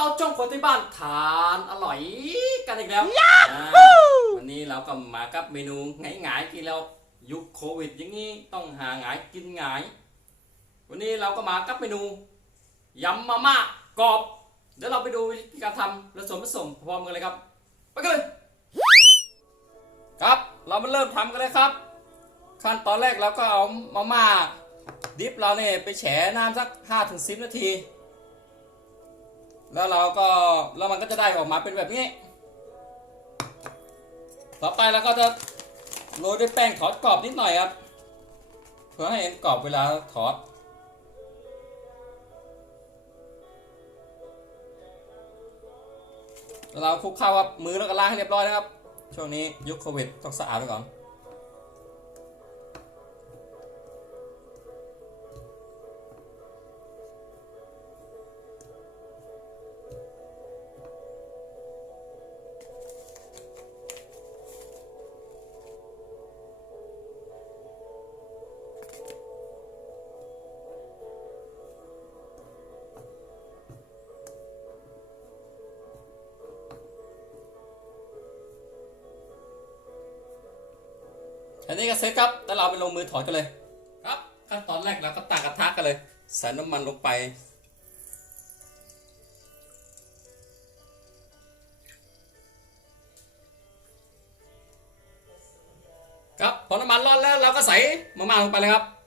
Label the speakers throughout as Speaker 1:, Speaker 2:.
Speaker 1: เราจ้องคนที่บ้านทานอร่อยกันอีกแล้วอ่าวันนี้เราก็มากับเมนูไงไงายๆกินแล้วยุคโควิด อย่างนี้ต้องหาไงายกินไงาย วันนี้เราก็มากับเมนูยำมาม่ากรอบ เดี๋ยวเราไปดูวิธีการทำและส่วนผสมพร้อมกันเลยครับ ไปกันเลย ครับ เรามาเริ่มทำกันเลยครับ ขั้นตอนแรกเราก็เอามาม่าดิฟเราเนี่ยไปแฉน้ำสัก5ถึง10 นาที แล้วเราก็แล้วมันก็จะได้ออกมาเป็นแบบนี้ ต่อไปเราก็จะโรยด้วยแป้งทอดกรอบนิดหน่อยครับเพื่อให้เห็นกรอบเวลาทอดเราคลุกเข้าครับมือแล้วก็ล้างให้เรียบร้อยนะครับ ช่วงนี้ยุคโควิดต้องสะอาดไว้ก่อน อันนี้ก็เสร็จครับ แล้วเราไปลงมือถอดกันเลย ครับ ขั้นตอนแรกเราก็ตั้งกระทะกันเลย ใส่น้ำมันลงไป ครับ พอน้ำมันร้อนแล้วเราก็ใส่มะม่าลงไปเลยครับครับ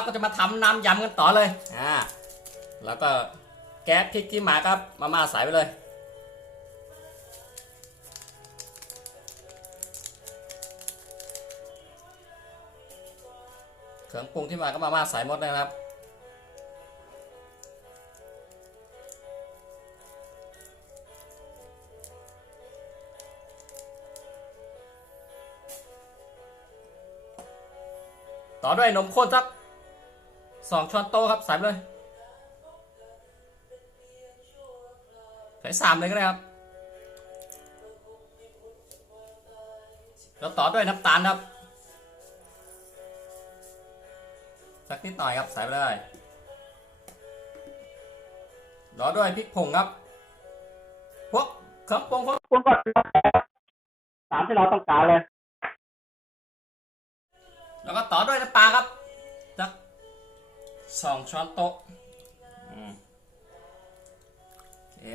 Speaker 1: เราก็จะมาทำน้ำยำกันต่อเลยอ่าแล้วก็แก๊สพริกที่หมาครับมาม่าใส่ไปเลย เครื่องปรุงที่มาก็มาม่าใส่หมดนะครับต่อด้วยนมข้นสัก สองช้อนโต๊ะครับใส่ไปเลยใส่สามเลยก็ได้ครับ แล้วต่อด้วยน้ำตาลครับ สักนิดหน่อยครับใส่ไปเลยต่อด้วยพริกผงครับ พวกเครื่องปรุงพวกปรุงก่อนตามที่เราต้องการเลย แล้วก็ต่อด้วยน้ำปลาครับสัก สองช้อนโต๊ะอืมโอเค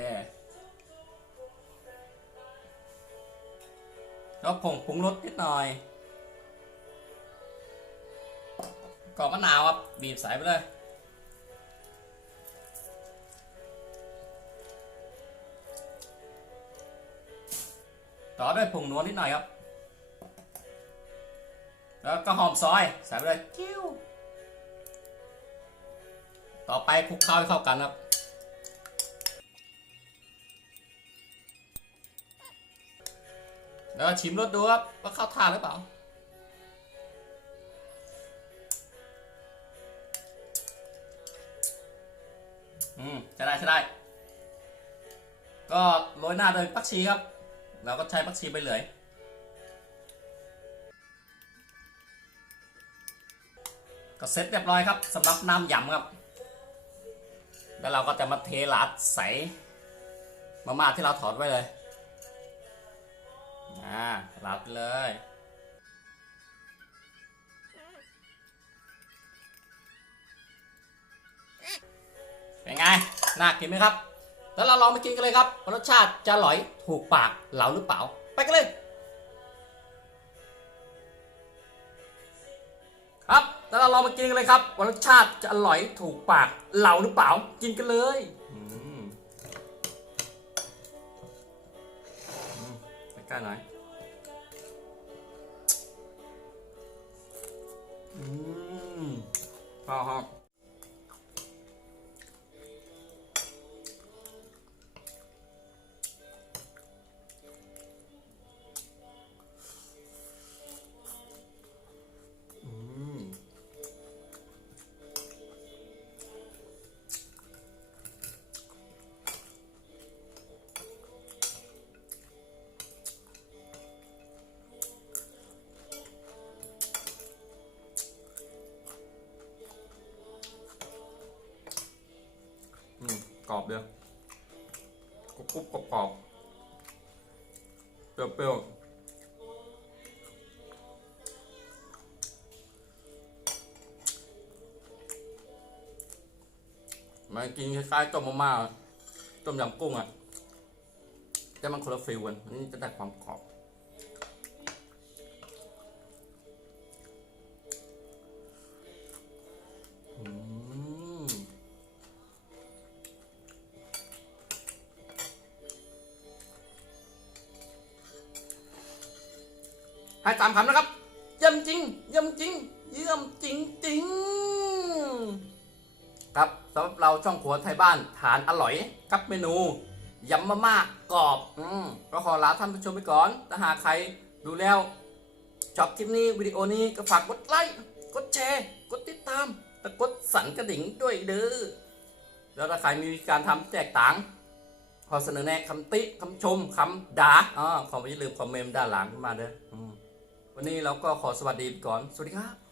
Speaker 1: แล้วผงปรุงรสนิดหน่อยกรอกมะนาวครับบีบใส่ไปเลยต่อด้วยผงนัวนิดหน่อยครับ แล้วก็หอมซอยใส่ไปเลยจิ้ว ต่อไปคลุกข้าวให้เข้ากันครับ แล้วชิมรสดูครับว่าเข้าท่าหรือเปล่า อืมใช่ได้ใช่ได้ ก็โรยหน้าโดยปักชีครับ เราก็ใช้ปักชีไปเลยก็เสร็จเรียบร้อยครับสำหรับน้ำยำครับ แล้วเราก็จะมาเทลาดใส่มาม่าที่เราถอดไว้เลยอ่าหลาดไปเลยเป็นไง น่ากินไหมครับ แล้วเราลองไปกินกันเลยครับ รสชาติจะอร่อยถูกปากเราหรือเปล่า ไปกันเลย ล้องมากินกันเลยครับว่ารสชาติจะอร่อยถูกปากเราหรือเปล่ากินกันเลยอืมอืมใกล้หน่อยอืมพอครับ มกรอบเลยกรุบกรุบกอบรบเปรี้ยวๆมันกินคล้ายๆต้มมาม่าต้มยำกุ้งอะแต่มันคนละฟิลกันอันนี่จะได้ความกรอบ ให้ตามคำนะครับเยี่ยมจริงเยี่ยมจริงเยี่ยมจริงจริงครับสำหรับเราช่องครัวไทยบ้านทานอร่อยกับเมนูยำมาม่ากรอบอืมก็ขอลาท่านผู้ชมไปก่อนถ้าหากใครดูแล้วชอบคลิปนี้วิดีโอนี้ก็ฝากกดไลค์กดแชร์ กดติดตามและกดสั่นกระดิ่งด้วยเด้อแล้วถ้าใครมีการทำแตกต่างขอเสนอแนะคำติคำชมคำด่าอ๋อขอไม่อย่าลืมคอมเมนต์ด้านหลังมาเด้อ วันนี้เราก็ขอสวัสดีก่อน สวัสดีครับ